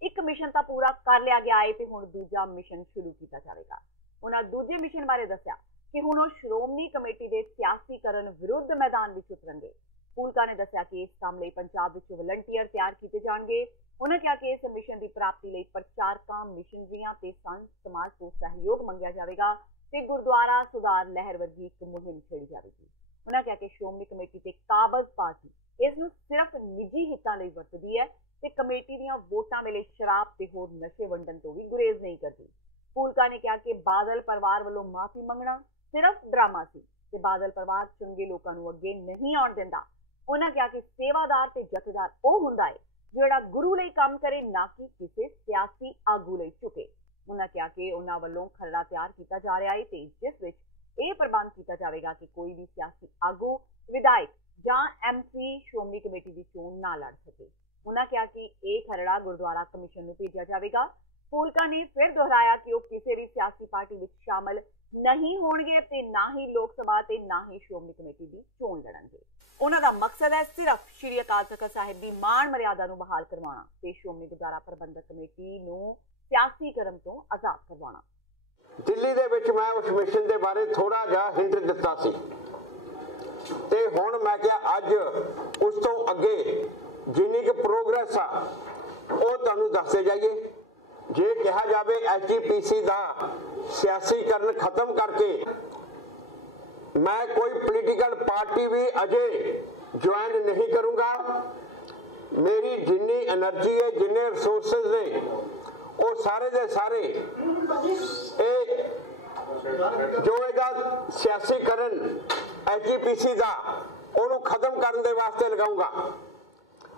ਇੱਕ ਮਿਸ਼ਨ ਤਾਂ ਪੂਰਾ ਕਰ ਲਿਆ ਗਿਆ ਹੈ ਤੇ ਹੁਣ ਦੂਜਾ ਮਿਸ਼ਨ ਸ਼ੁਰੂ ਕੀਤਾ ਜਾਵੇਗਾ। ਉਹਨਾਂ ਦੂਜੇ ਮਿਸ਼ਨ ਬਾਰੇ ਦੱਸਿਆ ਕਿ ਹੁਣ ਉਹ ਸ਼੍ਰੋਮਣੀ ਕਮੇਟੀ ਦੇ ਸਿਆਸੀਕਰਨ ਵਿਰੁੱਧ ਮੈਦਾਨ ਵਿੱਚ ਉਤਰਨਗੇ। ਫੂਲਕਾ ਨੇ ਦੱਸਿਆ ਕਿ ਇਸ ਕੰਮ ਲਈ ਪੰਜਾਬ ਵਿੱਚ ਵਲੰਟੀਅਰ ਤਿਆਰ ਕੀਤੇ ਜਾਣਗੇ। ਉਹਨਾਂ ਕਿਹਾ ਕਿ ਇਸ ਮਿਸ਼ਨ ਦੀ ਪ੍ਰਾਪਤੀ ਲਈ ਪ੍ਰਚਾਰਕਾਂ, ਮਿਸ਼ਨਰੀਆਂ ਤੇ ਸੰਤ ਸਮਾਜ ਤੋਂ ਸਹਿਯੋਗ ਮੰਗਿਆ ਜਾਵੇਗਾ ਤੇ ਗੁਰਦੁਆਰਾ ਸੁਧਾਰ ਲਹਿਰ ਵਰਗੀ ਇੱਕ ਮੁਹਿੰਮ ਛੇੜੀ ਜਾਵੇਗੀ। ਉਹਨਾਂ ਕਿਹਾ ਕਿ ਸ਼੍ਰੋਮਣੀ ਕਮੇਟੀ ਤੇ ਕਾਬਜ਼ ਪਾਰਟੀ ਇਸ ਨੂੰ ਸਿਰਫ ਨਿੱਜੀ ਹਿੱਤਾਂ ਲਈ ਵਰਤਦੀ ਹੈ ਤੇ ਕਮੇਟੀ ਦੀਆਂ ਵੋਟਾਂ ਵੇਲੇ ਸ਼ਰਾਬ ਤੇ ਹੋਰ ਨਸ਼ੇ ਵੰਡਣ ਤੋਂ ਵੀ ਗੁਰੇਜ਼ ਨਹੀਂ ਕਰਦੀ। ਫੂਲਕਾ ਨੇ ਕਿਹਾ ਕਿ ਬਾਦਲ ਪਰਿਵਾਰ ਵੱਲੋਂ ਮਾਫੀ ਮੰਗਣਾ ਸਿਰਫ ਡਰਾਮਾ ਸੀ ਤੇ ਬਾਦਲ ਪਰਿਵਾਰ ਚੰਗੇ ਲੋਕਾਂ ਨੂੰ ਅੱਗੇ ਨਹੀਂ ਆਉਣ ਦਿੰਦਾ। ਉਹਨਾਂ ਕਿਹਾ ਕਿ ਸੇਵਾਦਾਰ ਤੇ ਜਥੇਦਾਰ ਉਹ ਹੁੰਦਾ ਹੈ ਜਿਹੜਾ ਗੁਰੂ ਲਈ ਕੰਮ ਕਰੇ, ਨਾ ਕਿ ਕਿਸੇ ਸਿਆਸੀ ਆਗੂ ਲਈ ਝੁਕੇ। ਉਹਨਾਂ ਕਿਹਾ ਕਿ ਉਹਨਾਂ ਵੱਲੋਂ ਖਰੜਾ ਤਿਆਰ ਕੀਤਾ ਜਾ ਰਿਹਾ ਹੈ ਤੇ ਜਿਸ ਵਿੱਚ ਇਹ ਪ੍ਰਬੰਧ ਕੀਤਾ ਜਾਵੇਗਾ ਕਿ ਕੋਈ ਵੀ ਸਿਆਸੀ ਆਗੂ, ਵਿਧਾਇਕ ਜਾਂ ਐਮਪੀ ਸ਼੍ਰੋਮਣੀ ਕਮੇਟੀ ਦੀ ਚੋਣ ਨਾ ਲੜ ਸਕੇ। ਉਹਨਾਂ ਕਿਹਾ ਕਿ ਇਹ ਖਰੜਾ ਗੁਰਦੁਆਰਾ ਕਮਿਸ਼ਨ ਨੂੰ ਭੇਜਿਆ ਜਾਵੇਗਾ। ਫੂਲਕਾ ਨੇ ਫਿਰ ਦੁਹਰਾਇਆ ਕਿ ਉਹ ਕਿਸੇ ਵੀ ਸਿਆਸੀ ਪਾਰਟੀ ਵਿੱਚ ਸ਼ਾਮਲ ਨਹੀਂ ਹੋਣਗੇ ਤੇ ਨਾ ਹੀ ਲੋਕ ਸਭਾ ਤੇ ਨਾ ਹੀ ਸ਼੍ਰੋਮਣੀ ਕਮੇਟੀ ਦੀ ਚੋਣ ਲੜਨਗੇ। ਉਹਨਾਂ ਦਾ ਮਕਸਦ ਹੈ ਸਿਰਫ ਸ਼੍ਰੀ ਅਕਾਲ ਤਖਤ ਸਾਹਿਬ ਦੀ ਮਾਣ ਮਰਿਆਦਾ ਨੂੰ ਬਹਾਲ ਕਰਵਾਉਣਾ ਤੇ ਸ਼੍ਰੋਮਣੀ ਗੁਰਦੁਆਰਾ ਪ੍ਰਬੰਧਕ ਕਮੇਟੀ ਨੂੰ ਸਿਆਸੀਕਰਨ ਤੋਂ ਆਜ਼ਾਦ ਕਰਵਾਉਣਾ। ਦਿੱਲੀ ਦੇ ਵਿੱਚ ਮੈਂ ਉਸ ਮਿਸ਼ਨ ਦੇ ਬਾਰੇ ਥੋੜਾ ਜਿਹਾ ਹਿੰਟ ਦਿੱਤਾ ਸੀ ਤੇ ਹੁਣ ਮੈਂ ਕਿਹਾ ਅੱਜ ਉਸ ਤੋਂ ਅੱਗੇ ਜਿੰਨੀ ਕਿ ਪ੍ਰੋਗਰੈਸ ਆ ਉਹ ਤੁਹਾਨੂੰ ਦੱਸਦੇ ਜਾਈਏ। ਜੇ ਕਿਹਾ ਜਾਵੇ ਐਸਜੀਪੀਸੀ ਦਾ ਸਿਆਸੀਕਰਨ ਖਤਮ ਕਰਕੇ मैं कोई पॉलिटिकल पार्टी भी अजय ज्वाइन नहीं करूंगा। मेरी जिन्नी एनर्जी है, जिन्ने रिसोर्सेज ने, वो सारे दे सारे जो ਇਹਦਾ ਸਿਆਸੀਕਰਨ ਐਚਜੀਪੀਸੀ ਦਾ ਉਹਨੂੰ ਖਤਮ ਕਰਨ ਦੇ ਵਾਸਤੇ ਲਗਾਉਂਗਾ।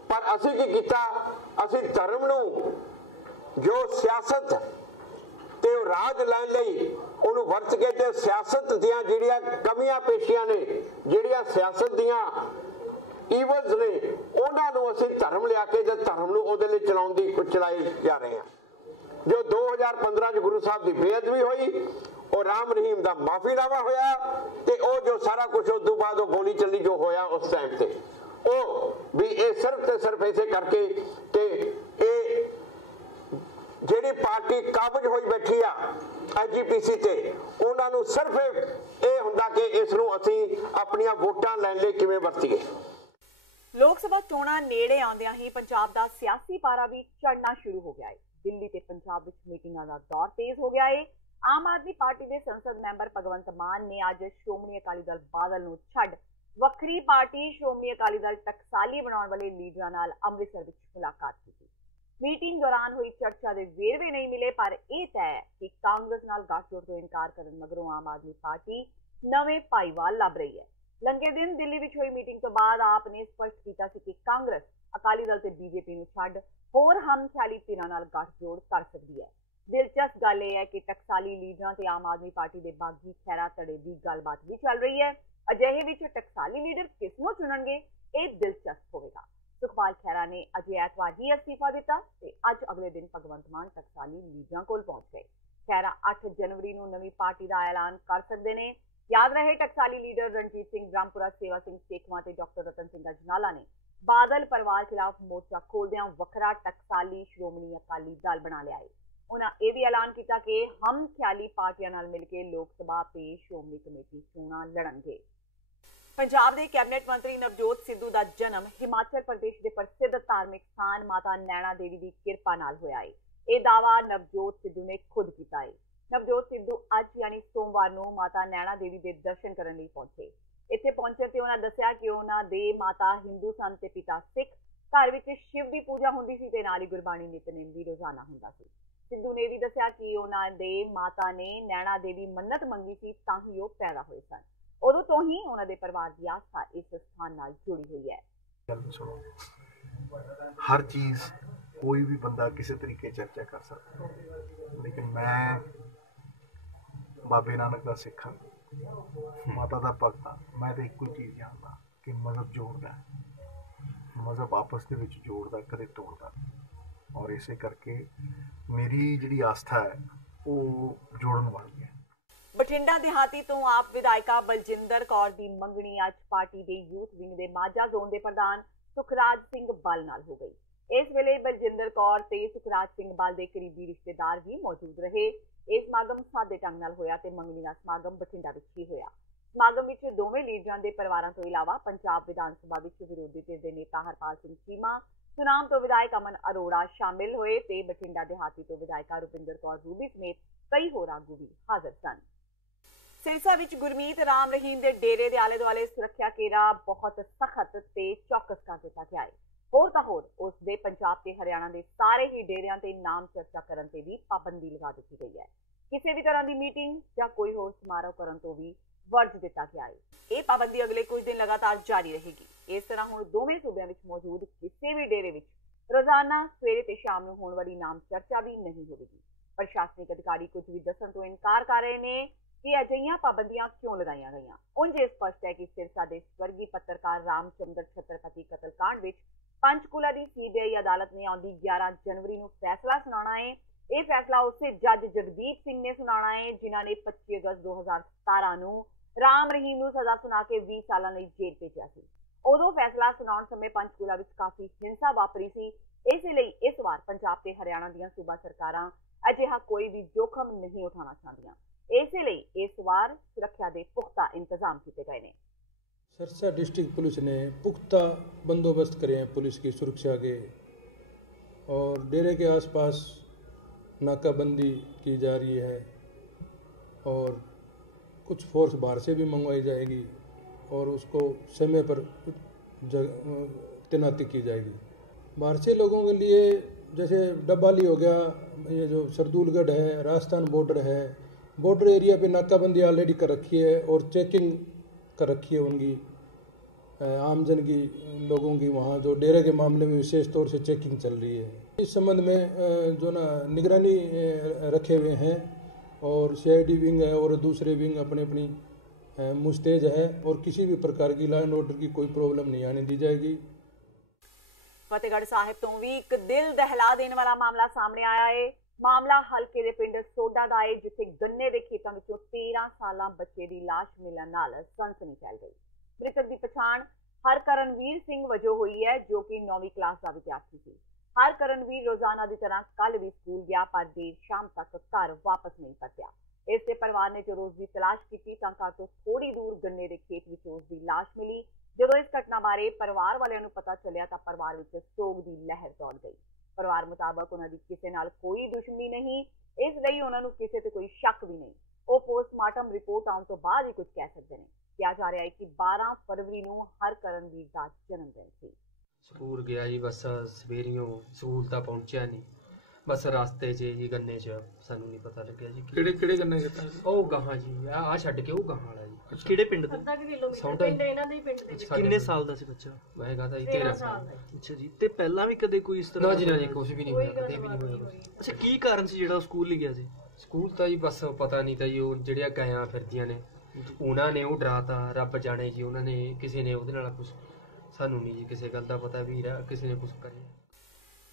ਪਰ ਅਸੀਂ ਕੀ ਕੀਤਾ, ਅਸੀਂ ਧਰਮ ਨੂੰ ਜੋ ਸਿਆਸਤ ਤੇ ਰਾਜ ਲੈਣ ਲਈ ਉਹਨੂੰ ਵਰਤ ਕੇ ਤੇ ਸਿਆਸਤ ਦੀਆਂ ਜਿਹੜੀਆਂ ਕਮੀਆਂ ਪੇਸ਼ੀਆਂ ਨੇ, ਜਿਹੜੀਆਂ ਸਿਆਸਤ ਦੀਆਂ ਈਵਲਸ ਨੇ, ਉਹਨਾਂ ਨੂੰ ਅਸੀਂ ਧਰਮ ਲਿਆ ਕੇ ਤੇ ਧਰਮ ਨੂੰ ਉਹਦੇ ਲਈ ਚਲਾਉਣ ਦੀ ਚਲਾਏ ਜਾ ਰਹੇ ਹਾਂ। ਜੋ 2015 ਚ ਗੁਰੂ ਸਾਹਿਬ ਦੀ ਬੇਅਦਬੀ ਹੋਈ, ਉਹ ਰਾਮ ਰਹੀਮ ਦਾ ਮਾਫੀਨਾਮਾ ਹੋਇਆ ਤੇ ਉਹ ਜੋ ਸਾਰਾ ਕੁਝ ਉਸ ਤੋਂ ਬਾਅਦ ਉਹ ਗੋਲੀ ਚੱਲੀ ਜੋ ਹੋਇਆ ਉਸ ਟਾਈਮ ਤੇ, ਉਹ ਵੀ ਇਹ ਸਿਰਫ ਤੇ ਸਿਰਫ ਇਸੇ ਕਰਕੇ ਤੇ ਇਹ ਜਿਹੜੀ ਪਾਰਟੀ ਕਾਬਜ ਹੋਈ ਬੈਠੀ ਆ ਐਸਜੀਪੀਸੀ ਤੇ, ਉਹਨਾਂ ਨੂੰ ਸਿਰਫ ਇਹ ਹੁੰਦਾ ਕਿ ਇਸ ਨੂੰ ਅਸੀਂ ਆਪਣੀਆਂ ਵੋਟਾਂ ਲੈਣ ਲਈ ਕਿਵੇਂ ਵਰਤੀਏ। ਲੋਕ ਸਭਾ ਚੋਣਾਂ ਨੇੜੇ ਆਉਂਦਿਆਂ ਹੀ ਪੰਜਾਬ ਦਾ ਸਿਆਸੀ ਪਾਰਾ ਵੀ ਚੜ੍ਹਨਾ ਸ਼ੁਰੂ ਹੋ ਗਿਆ ਹੈ। ਦਿੱਲੀ ਤੇ ਪੰਜਾਬ ਵਿੱਚ ਮੀਟਿੰਗਾਂ ਦਾ ਦੌਰ ਤੇਜ਼ ਹੋ ਗਿਆ ਹੈ। ਆਮ ਆਦਮੀ ਪਾਰਟੀ ਦੇ ਸੰਸਦ ਮੈਂਬਰ ਭਗਵੰਤ ਮਾਨ ਨੇ ਅੱਜ ਸ਼੍ਰੋਮਣੀ ਅਕਾਲੀ ਦਲ ਬਾਦਲ ਨੂੰ ਛੱਡ ਵੱਖਰੀ ਪਾਰਟੀ ਸ਼੍ਰੋਮਣੀ ਅਕਾਲੀ ਦਲ ਟਕਸਾਲੀ ਬਣਾਉਣ ਵਾਲੇ ਲੀਡਰਾਂ ਨਾਲ ਅੰਮ੍ਰਿਤਸਰ ਵਿੱਚ ਮੁਲਾਕਾਤ ਕੀਤੀ। ਮੀਟਿੰਗ ਦੌਰਾਨ ਹੋਈ ਚਰਚਾ ਦੇ ਵੇਰਵੇ ਨਹੀਂ ਮਿਲੇ, ਪਰ ਇਹ ਤੈਅ ਹੈ ਕਿ ਕਾਂਗਰਸ ਨਾਲ ਗੱਠਜੋੜ ਤੋਂ ਇਨਕਾਰ ਕਰਨ ਮਗਰੋਂ ਆਮ ਆਦਮੀ ਪਾਰਟੀ ਨਵੇਂ ਭਾਈਵਾਲ ਲੱਭ ਰਹੀ ਹੈ। ਲੰਘੇ ਦਿਨ ਦਿੱਲੀ ਵਿੱਚ ਹੋਈ ਮੀਟਿੰਗ ਤੋਂ ਬਾਅਦ ਆਪ ਨੇ ਸਪਸ਼ਟ ਕੀਤਾ ਸੀ ਕਿ ਕਾਂਗਰਸ ਅਕਾਲੀ ਦਲ ਤੇ ਬੀਜੇਪੀ ਨੂੰ ਛੱਡ ਹੋਰ ਹਮਖਿਆਲੀ ਧਿਰਾਂ ਨਾਲ ਗੱਠਜੋੜ ਕਰ ਸਕਦੀ ਹੈ। ਦਿਲਚਸਪ ਗੱਲ ਇਹ ਹੈ ਕਿ ਟਕਸਾਲੀ ਲੀਡਰਾਂ ਤੇ ਆਮ ਆਦਮੀ ਪਾਰਟੀ ਦੇ ਬਾਗੀ ਖਹਿਰਾ ਧੜੇ ਦੀ ਗੱਲਬਾਤ ਵੀ ਚੱਲ ਰਹੀ ਹੈ। ਅਜਿਹੇ ਵਿੱਚ ਟਕਸਾਲੀ ਲੀਡਰ ਕਿਸ ਨੂੰ ਚੁਣਨਗੇ, ਇਹ ਦਿਲਚਸਪ ਹੋਵੇਗਾ। ਸੁਖਪਾਲ ਖਹਿਰਾ ਨੇ ਅਜੇ ਐਤਵਾਰ ਹੀ ਅਸਤੀਫਾ ਦਿੱਤਾ ਤੇ ਅੱਜ ਅਗਲੇ ਦਿਨ ਭਗਵੰਤ ਮਾਨ ਟਕਸਾਲੀ ਲੀਡਰਾਂ ਕੋਲ ਪਹੁੰਚ ਗਏ। ਖਹਿਰਾ 8 ਜਨਵਰੀ ਨੂੰ ਨਵੀਂ ਪਾਰਟੀ ਦਾ ਐਲਾਨ ਕਰ ਸਕਦੇ ਨੇ। ਯਾਦ ਰਹੇ, ਟਕਸਾਲੀ ਲੀਡਰ ਰਣਜੀਤ ਸਿੰਘ ਬ੍ਰਹਮਪੁਰਾ, ਸੇਵਾ ਸਿੰਘ ਸੇਖਵਾਂ ਤੇ ਡਾਕਟਰ ਰਤਨ ਸਿੰਘ ਅਜਨਾਲਾ ਨੇ ਬਾਦਲ ਪਰਿਵਾਰ ਖਿਲਾਫ ਮੋਰਚਾ ਖੋਲਦਿਆਂ ਵੱਖਰਾ ਟਕਸਾਲੀ ਸ਼੍ਰੋਮਣੀ ਅਕਾਲੀ ਦਲ ਬਣਾ ਲਿਆ ਹੈ। ਉਹਨਾਂ ਇਹ ਵੀ ਐਲਾਨ ਕੀਤਾ ਕਿ ਹਮ ਖਿਆਲੀ ਪਾਰਟੀਆਂ ਨਾਲ ਮਿਲ ਕੇ ਲੋਕ ਸਭਾ ਤੇ ਸ਼੍ਰੋਮਣੀ ਕਮੇਟੀ ਚੋਣਾਂ ਲੜਨਗੇ। ਪੰਜਾਬ ਦੇ ਕੈਬਨਿਟ ਮੰਤਰੀ ਨਵਜੋਤ ਸਿੱਧੂ ਦਾ ਜਨਮ ਹਿਮਾਚਲ ਪ੍ਰਦੇਸ਼ ਦੇ ਪ੍ਰਸਿੱਧ ਧਾਰਮਿਕ ਸਥਾਨ ਮਾਤਾ ਨੈਣਾ ਦੇਵੀ ਦੀ ਕਿਰਪਾ ਨਾਲ ਹੋਇਆ ਹੈ। ਇਹ ਦਾਅਵਾ ਨਵਜੋਤ ਸਿੱਧੂ ਨੇ ਖੁਦ ਕੀਤਾ ਹੈ। ਨਵਜੋਤ ਸਿੱਧੂ ਅੱਜ ਯਾਨੀ ਸੋਮਵਾਰ ਨੂੰ ਮਾਤਾ ਨੈਣਾ ਦੇਵੀ ਦੇ ਦਰਸ਼ਨ ਕਰਨ ਲਈ ਪਹੁੰਚੇ। ਇੱਥੇ ਪਹੁੰਚਣ ਤੇ ਉਹਨਾਂ ਦੱਸਿਆ ਕਿ ਉਹਨਾਂ ਦੇ ਮਾਤਾ ਹਿੰਦੂ ਸਨ ਤੇ ਪਿਤਾ ਸਿੱਖ। ਘਰ ਵਿੱਚ ਸ਼ਿਵ ਦੀ ਪੂਜਾ ਹੁੰਦੀ ਸੀ ਤੇ ਨਾਲ ਹੀ ਗੁਰਬਾਣੀ ਨਿਤਨੇਮ ਵੀ ਰੋਜ਼ਾਨਾ ਹੁੰਦਾ ਸੀ। ਸਿੱਧੂ ਨੇ ਵੀ ਦੱਸਿਆ ਕਿ ਉਹਨਾਂ ਦੇ ਮਾਤਾ ਨੇ ਨੈਣਾ ਦੇਵੀ ਮੰਨਤ ਮੰਗੀ ਸੀ ਤਾਂ ਹੀ ਉਹ ਪੈਦਾ ਹੋਏ ਸਨ। ਉਦੋਂ ਤੋਂ ਹੀ ਉਹਨਾਂ ਦੇ ਪਰਿਵਾਰ ਦੀ ਆਸਥਾ ਇਸ ਸਥਾਨ ਨਾਲ ਜੁੜੀ ਹੋਈ ਹੈ। हर चीज कोई भी बंदा किसी तरीके चर्चा कर सकता है, लेकिन मैं बाबे नानक का सिख हाँ, माता का भगत हाँ। मैं तो एक चीज़ जानता कि मजहब जोड़ता है, मजहब आपस के जोड़ता कदे तोड़ता। ਔਰ ਇਸੇ ਕਰਕੇ ਮੇਰੀ ਜਿਹੜੀ ਆਸਥਾ ਹੈ ਉਹ ਜੋੜਨ ਵਾਲੀ ਹੈ। ਬਠਿੰਡਾ ਦਿਹਾਤੀ ਤੋਂ ਆਪ ਵਿਧਾਇਕਾ ਬਲਜਿੰਦਰ ਕੌਰ ਦੀ ਮੰਗਣੀ ਅੱਜ ਪਾਰਟੀ ਦੇ ਯੂਥ ਵਿੰਗ ਦੇ ਮਾਝਾ ਜ਼ੋਨ ਦੇ ਪ੍ਰਧਾਨ ਸੁਖਰਾਜ ਸਿੰਘ ਬਲ ਨਾਲ ਹੋ ਗਈ। ਇਸ ਵੇਲੇ ਬਲਜਿੰਦਰ ਕੌਰ ਤੇ ਸੁਖਰਾਜ ਸਿੰਘ ਬਲ ਦੇ ਕਰੀਬੀ ਰਿਸ਼ਤੇਦਾਰ ਵੀ ਮੌਜੂਦ ਰਹੇ। ਇਹ ਸਮਾਗਮ ਸਾਦੇ ਢੰਗ ਨਾਲ ਹੋਇਆ ਤੇ ਮੰਗਣੀ ਦਾ ਸਮਾਗਮ ਬਠਿੰਡਾ ਵਿੱਚ ਹੀ ਹੋਇਆ। ਸਮਾਗਮ ਵਿੱਚ ਦੋਵੇਂ ਲੀਡਰਾਂ ਦੇ ਪਰਿਵਾਰਾਂ ਤੋਂ ਇਲਾਵਾ ਪੰਜਾਬ ਵਿਧਾਨ ਸਭਾ ਵਿੱਚ ਵਿਰੋਧੀ ਧਿਰ ਦੇ ਨੇਤਾ ਹਰਪਾਲ ਸਿੰਘ ਚੀਮਾ, ਸੁਨਾਮ ਤੋਂ ਵਿਧਾਇਕ ਅਮਨ ਅਰੋੜਾ ਸ਼ਾਮਿਲ ਹੋਏ ਤੇ ਬਠਿੰਡਾ ਦਿਹਾਤੀ ਤੋਂ ਵਿਧਾਇਕਾ ਰੁਪਿੰਦਰ ਕੌਰ ਰੂਬੀ ਸਮੇਤ ਕਈ ਹੋਰ ਆਗੂ ਵੀ ਹਾਜ਼ਰ ਸਨ। ਸਿਰਸਾ ਵਿੱਚ ਗੁਰਮੀਤ ਰਾਮ ਰਹੀਮ ਦੇ ਡੇਰੇ ਦੇ ਆਲੇ ਦੁਆਲੇ ਸੁਰੱਖਿਆ ਘੇਰਾ ਬਹੁਤ ਸਖਤ ਤੇ ਚੌਕਸ ਕਰ ਦਿੱਤਾ ਗਿਆ ਹੈ। ਹੋਰ ਤਾਂ ਹੋਰ ਉਸ ਦੇ ਪੰਜਾਬ ਤੇ ਹਰਿਆਣਾ ਦੇ ਸਾਰੇ ਹੀ ਡੇਰਿਆਂ ਤੇ ਨਾਮ ਚਰਚਾ ਕਰਨ ਤੇ ਵੀ ਪਾਬੰਦੀ ਲਗਾ ਦਿੱਤੀ ਗਈ ਹੈ। ਕਿਸੇ ਵੀ ਤਰ੍ਹਾਂ ਦੀ ਮੀਟਿੰਗ ਜਾਂ ਕੋਈ ਹੋਰ ਸਮਾਰੋਹ ਕਰਨ ਤੋਂ ਵੀ ਵਰਜ ਦਿੱਤਾ ਗਿਆ ਹੈ। ਇਹ ਪਾਬੰਦੀ ਅਗਲੇ ਕੁਝ ਦਿਨ ਲਗਾਤਾਰ ਜਾਰੀ ਰਹੇਗੀ। ਇਸ ਤਰ੍ਹਾਂ ਹੁਣ ਦੋਵੇਂ ਸੂਬਿਆਂ ਵਿੱਚ ਮੌਜੂਦ ਕਿਸੇ ਵੀ ਡੇਰੇ ਵਿੱਚ ਰੋਜ਼ਾਨਾ ਸਵੇਰੇ ਤੇ ਸ਼ਾਮ ਨੂੰ ਹੋਣ ਵਾਲੀ ਨਾਮ ਚਰਚਾ ਵੀ ਨਹੀਂ ਹੋਵੇਗੀ। ਪ੍ਰਸ਼ਾਸਨਿਕ ਅਧਿਕਾਰੀ ਕੁਝ ਵੀ ਦੱਸਣ ਤੋਂ ਇਨਕਾਰ ਕਰ ਰਹੇ ਨੇ ਕਿ ਅਜਿਹੀਆਂ ਪਾਬੰਦੀਆਂ ਕਿਉਂ ਲਗਾਈਆਂ ਗਈਆਂ। ਉਂਝ ਇਹ ਸਪਸ਼ਟ ਹੈ ਕਿ ਸਿਰਸਾ ਦੇ ਸਵਰਗੀ ਪੱਤਰਕਾਰ ਰਾਮਚੰਦਰ ਛਤਰਪਤੀ ਕਤਲकांड ਵਿੱਚ पंचकूला की सीबीआई अदालत ने आउंदी 11 जनवरी को फैसला सुनाना है। यह फैसला उसे जज जगदीप सिंह ने सुनाना है जिन्हों ने 25 अगस्त 2017 को राम रहीम को सजा सुना के 20 साल जेल भेजा सी। उदों फैसला सुनाउण समय पंचकूला विच काफी हिंसा वापरी सी। इसलिए इस बार पंजाब ते हरियाणा दीयां सूबा सरकारां अजिहा कोई भी जोखम नहीं उठाना चाहदियां। इसलिए इस बार सुरक्षा के पुख्ता इंतजाम किए गए हैं। सिरसा डिस्ट्रिक्ट पुलिस ने पुख्ता बंदोबस्त करे हैं पुलिस की सुरक्षा के, और डेरे के आसपास नाकाबंदी की जा रही है और कुछ फोर्स बाहर से भी मंगवाई जाएगी और उसको समय पर तैनाती की जाएगी। बाहर से लोगों के लिए जैसे डब्बाली हो गया, ये जो सरदूलगढ़ है, राजस्थान बॉर्डर है, बॉर्डर एरिया पे नाकाबंदी ऑलरेडी कर रखी है और चेकिंग कर रखी है उनकी आमजन की, लोगों की वहाँ जो डेरे के मामले में विशेष तौर से चेकिंग चल रही है। इस संबंध में जो ना निगरानी रखे हुए हैं और सीआईडी विंग है और दूसरे विंग अपनी अपनी मुस्तैद है और किसी भी प्रकार की लॉ एंड ऑर्डर की कोई प्रॉब्लम नहीं आने दी जाएगी। फतेहगढ़ साहिब तो भी एक दिल दहला देने वाला मामला सामने आया है। मामला हल्के दे पिंड सोडा दा है जिथे गन्ने दे खेतों विचों 13 साल बच्चे की लाश मिलण नाल सनसनी फैल गई। मृतक की पछाण हरकरणवीर सिंह वजों हुई है जो कि 9वीं क्लास का विद्यार्थी थी। हरकरणवीर रोजाना की तरह कल भी स्कूल गया पर देर शाम तक घर वापस नहीं परत्या। इसके परिवार ने जो उसकी तलाश की तो घर तो थोड़ी दूर गन्ने के खेत विचों उसकी लाश मिली। जदों इस घटना बारे परिवार वालियां नूं पता चलिया तो परिवार विच सोग की लहर दौड़ गई। परिवार मुताबक उन्हां दी किसी नाल कोई दुश्मनी नहीं, इसलिए उन्हां नूं किसी ते कोई शक भी नहीं। वो पोस्टमार्टम रिपोर्ट आउण तो बाद ही कुछ कह सकते हैं। कहा जा रहा है कि 12 फरवरी को हरकरणवीर का जन्मदिन थी। स्कूल गया जी, बस सवेरियों स्कूल तक पहुंचा नहीं, बस रास्ते च जी गन्ने च सानू नहीं पता लग्या जी किहड़े गन्ने च ओ गहां जी आ छड्ड के ओ गहां वाला जी। किहड़े पिंड दे? आधा किलोमीटर पिंड इन्हां दे पिंड दे। किन्ने साल दा सी बच्चा? मैं कहता जी 13 साल। अच्छा जी, ते पहला भी कदे कोई इस तरह? ना जी कुछ भी नहीं होया, कदे भी नहीं होया। अच्छा, की कारण सी जेड़ा स्कूल नहीं गया सी? स्कूल तां जी बस पता नहीं था जी, ओ ਜਿਹੜੀਆਂ ਗਾਇਆਂ ਫਿਰਦੀਆਂ ਨੇ ਉਹਨਾਂ ਨੇ ਉਹ ਡਰਾਤਾ, ਰੱਬ ਜਾਣੇ ਜੀ ਉਹਨਾਂ ਨੇ ਕਿਸੇ ਨੇ ਉਹਦੇ ਨਾਲ ਕੁਝ, ਸਾਨੂੰ ਨਹੀਂ ਜੀ ਕਿਸੇ ਗੱਲ ਦਾ ਪਤਾ ਵੀ ਕਿਸੇ ਨੇ ਕੁਝ ਕਰਿਆ।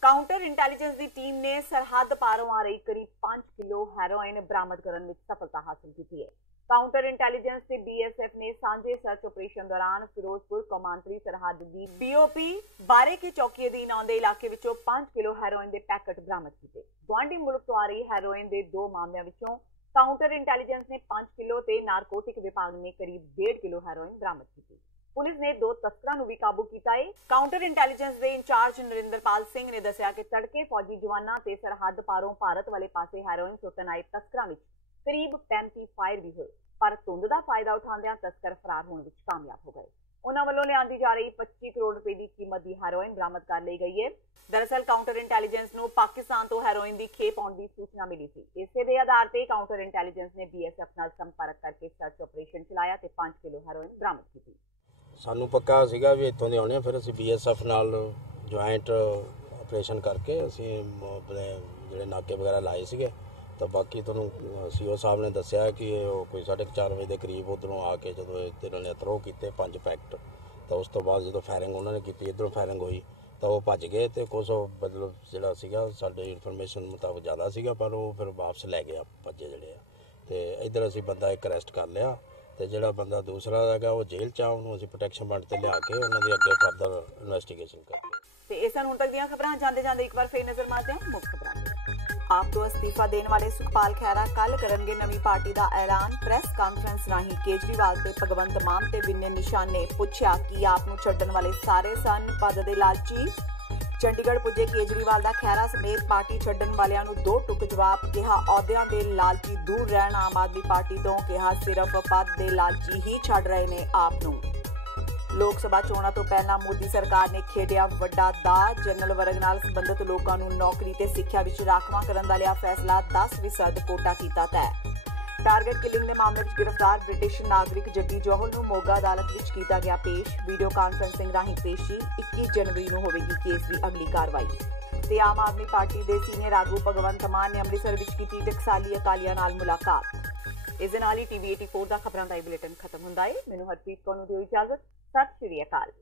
काउंटर इंटैलीजेंस की टीम ने सरहद पारों आ रही करीब 5 किलो हैरोइन बरामद करने में सफलता हासिल की है। काउंटर इंटैलीजेंस से बीएसएफ ने सांझे सर्च ऑपरेशन दौरान फिरोजपुर कौमांतरी सरहद की बीओपी बारे की चौकी अधीन आउंदे इलाके विचों 5 किलो हैरोइन के पैकेट बरामद किए। गुआंढी मुल्क तो आ रही हैरोइन के 2 मामलों विचों काउंटर इंटैलीजेंस ने 5 किलो ते नारकोटिक विभाग ने करीब 1.5 किलो हैरोइन बरामद की। पुलिस ने 2 तस्करां भी काबू किया है। काउंटर इंटैलीजेंस के इंचार्ज नरिंदरपाल सिंह ने दस्सिया कि तड़के फौजी जवानां ते सरहद पारों भारत वाले पासे हैरोइन सुट्टण आए तस्करां विच करीब 35 फायर भी हुए, पर धुंध का फायदा उठाउंदियां तस्कर फरार होने विच कामयाब हो गए। उन्हां वल्लों लिआंदी जा रही 25 करोड़ रुपए की कीमत की हैरोइन बरामद कर ली गई है। दरअसल काउंटर इंटैलीजेंस नूं पाकिस्तान तो हैरोइन की खेप आउण की सूचना मिली थी। इसे दे आधार पर काउंटर इंटैलीजेंस ने बीएसएफ नाल संपर्क करके सर्च ऑपरेशन चलाया ते 5 किलो हैरोइन बरामद की। ਸਾਨੂੰ ਪੱਕਾ ਸੀਗਾ ਵੀ ਇੱਥੋਂ ਦੇ ਆਉਣੇ, ਫਿਰ ਅਸੀਂ BSF ਨਾਲ ਜੁਆਇੰਟ ਆਪਰੇਸ਼ਨ ਕਰਕੇ ਅਸੀਂ ਆਪਣੇ ਜਿਹੜੇ ਨਾਕੇ ਵਗੈਰਾ ਲਾਏ ਸੀਗੇ। ਤਾਂ ਬਾਕੀ ਤੁਹਾਨੂੰ CO ਸਾਹਿਬ ਨੇ ਦੱਸਿਆ ਕਿ ਉਹ ਕੋਈ 4:30 ਵਜੇ ਦੇ ਕਰੀਬ ਉੱਧਰੋਂ ਆ ਕੇ ਜਦੋਂ ਇਹਨਾਂ ਨੇ ਥਰੋ ਕੀਤੇ 5 ਪੈਕਟ, ਤਾਂ ਉਸ ਤੋਂ ਬਾਅਦ ਜਦੋਂ ਫਾਇਰਿੰਗ ਉਹਨਾਂ ਨੇ ਕੀਤੀ, ਇੱਧਰੋਂ ਫਾਇਰਿੰਗ ਹੋਈ, ਤਾਂ ਉਹ ਭੱਜ ਗਏ ਤੇ ਕੁਛ ਮਤਲਬ ਜਿਹੜਾ ਸੀਗਾ ਸਾਡੇ ਇਨਫੋਰਮੇਸ਼ਨ ਮੁਤਾਬਕ ਜ਼ਿਆਦਾ ਸੀਗਾ, ਪਰ ਉਹ ਫਿਰ ਵਾਪਸ ਲੈ ਗਿਆ ਭੱਜੇ ਜਿਹੜੇ ਆ। ਤੇ ਇੱਧਰ ਅਸੀਂ ਬੰਦਾ ਇੱਕ ਅਰੈਸਟ ਕਰ ਲਿਆ ਤੇ ਜਿਹੜਾ ਬੰਦਾ ਦੂਸਰਾ ਹੈਗਾ ਉਹ ਜੇਲ੍ਹ 'ਚ ਆ, ਉਹਨੂੰ ਅਸੀਂ ਪ੍ਰੋਟੈਕਸ਼ਨ ਬੰਡ ਤੇ ਲਿਆ ਕੇ ਉਹਨਾਂ ਦੀ ਅੱਗੇ ਫਰਦਰ ਇਨਵੈਸਟੀਗੇਸ਼ਨ ਕਰਦੇ। ਤੇ ਇਹ ਸਨ ਹੁਣ ਤੱਕ ਦੀਆਂ ਖਬਰਾਂ। ਜਾਂਦੇ ਇੱਕ ਵਾਰ ਫੇਰ ਨਜ਼ਰ ਮਾਰਦੇ ਹਾਂ ਮੁੱਖ ਖਬਰਾਂ ਤੇ। ਆਪ ਤੋਂ ਅਸਤੀਫਾ ਦੇਣ ਵਾਲੇ ਸੁਖਪਾਲ ਖਹਿਰਾ ਕੱਲ ਕਰਨਗੇ ਨਵੀਂ ਪਾਰਟੀ ਦਾ ਐਲਾਨ। ਪ੍ਰੈਸ ਕਾਨਫਰੰਸ ਰਾਹੀਂ ਕੇਜਰੀਵਾਲ ਤੇ ਭਗਵੰਤ ਮਾਨ ਤੇ ਵਿੰਨੇ ਨਿਸ਼ਾਨ ਨੇ ਪੁੱਛਿਆ ਕਿ ਆਪ ਨੂੰ ਛੱਡਣ ਵਾਲੇ ਸਾਰੇ ਸਨ ਪਦ ਦੇ ਲਾਲਚੀ। ਚੰਡੀਗੜ੍ਹ ਪੁੱਜੇ ਕੇਜਰੀਵਾਲ ਦਾ ਖਹਿਰਾ ਸਮੇਤ ਪਾਰਟੀ ਛੱਡਣ ਵਾਲਿਆਂ ਨੂੰ ਦੋ ਟੁਕ ਜਵਾਬ। ਕਿਹਾ ਅਹੁਦਿਆਂ ਦੇ ਲਾਲਚੀ ਦੂਰ ਰਹਿਣ ਆਮ ਆਦਮੀ ਪਾਰਟੀ ਤੋਂ। ਕਿਹਾ ਸਿਰਫ ਪਦ ਦੇ ਲਾਲਚੀ ਹੀ ਛੱਡ ਰਹੇ ਨੇ ਆਪ ਨੂੰ। ਲੋਕ ਸਭਾ ਚੋਣਾਂ ਤੋਂ ਪਹਿਲਾਂ ਮੋਦੀ ਸਰਕਾਰ ਨੇ ਖੇਡਿਆ ਵੱਡਾ ਦਾਅ। ਜਨਰਲ ਵਰਗ ਨਾਲ ਸੰਬੰਧਿਤ ਲੋਕਾਂ ਨੂੰ ਨੌਕਰੀ ਤੇ ਸਿੱਖਿਆ ਵਿੱਚ ਰਾਖਵਾਂ ਕਰਨ ਦਾ ਲਿਆ ਫੈਸਲਾ। 10% ਕੋਟਾ ਕੀਤਾ ਤੈਅ। ਟਾਰਗੇਟ ਕਿਲਿੰਗ ਦੇ ਮਾਮਲੇ ਵਿੱਚ ਗ੍ਰਿਫਤਾਰ ਬ੍ਰਿਟਿਸ਼ ਨਾਗਰਿਕ ਜੱਗੀ ਜੌਹਲ ਨੂੰ ਮੋਗਾ ਅਦਾਲਤ ਵਿੱਚ ਕੀਤਾ ਗਿਆ ਪੇਸ਼। ਵੀਡੀਓ ਕਾਨਫਰੰਸਿੰਗ ਰਾਹੀਂ ਪੇਸ਼ੀ। 21 ਜਨਵਰੀ ਨੂੰ ਹੋਵੇਗੀ ਕੇਸ ਦੀ ਅਗਲੀ ਕਾਰਵਾਈ। ਤੇ ਆਮ ਆਦਮੀ ਪਾਰਟੀ ਦੇ ਸੀਨੀਅਰ ਆਗੂ ਭਗਵੰਤ ਮਾਨ ਨੇ ਅੰਮ੍ਰਿਤਸਰ ਵਿੱਚ ਕੀਤੀ ਟਕਸਾਲੀ ਅਕਾਲੀਆਂ ਨਾਲ ਮੁਲਾਕਾਤ। ਇਸ ਦੇ ਨਾਲ ਹੀ TV 84 ਦਾ ਖਬਰਾਂ ਦਾ ਬੁਲੇਟਿਨ ਖਤਮ ਹੁੰਦਾ ਹੈ। ਮੈਨੂੰ ਹਰਪ੍ਰੀਤ ਕੌਰ ਨੂੰ ਦਿਓ ਇਜਾਜ਼ਤ। ਸਤਿ ਸ਼੍ਰੀ ਅਕਾਲ।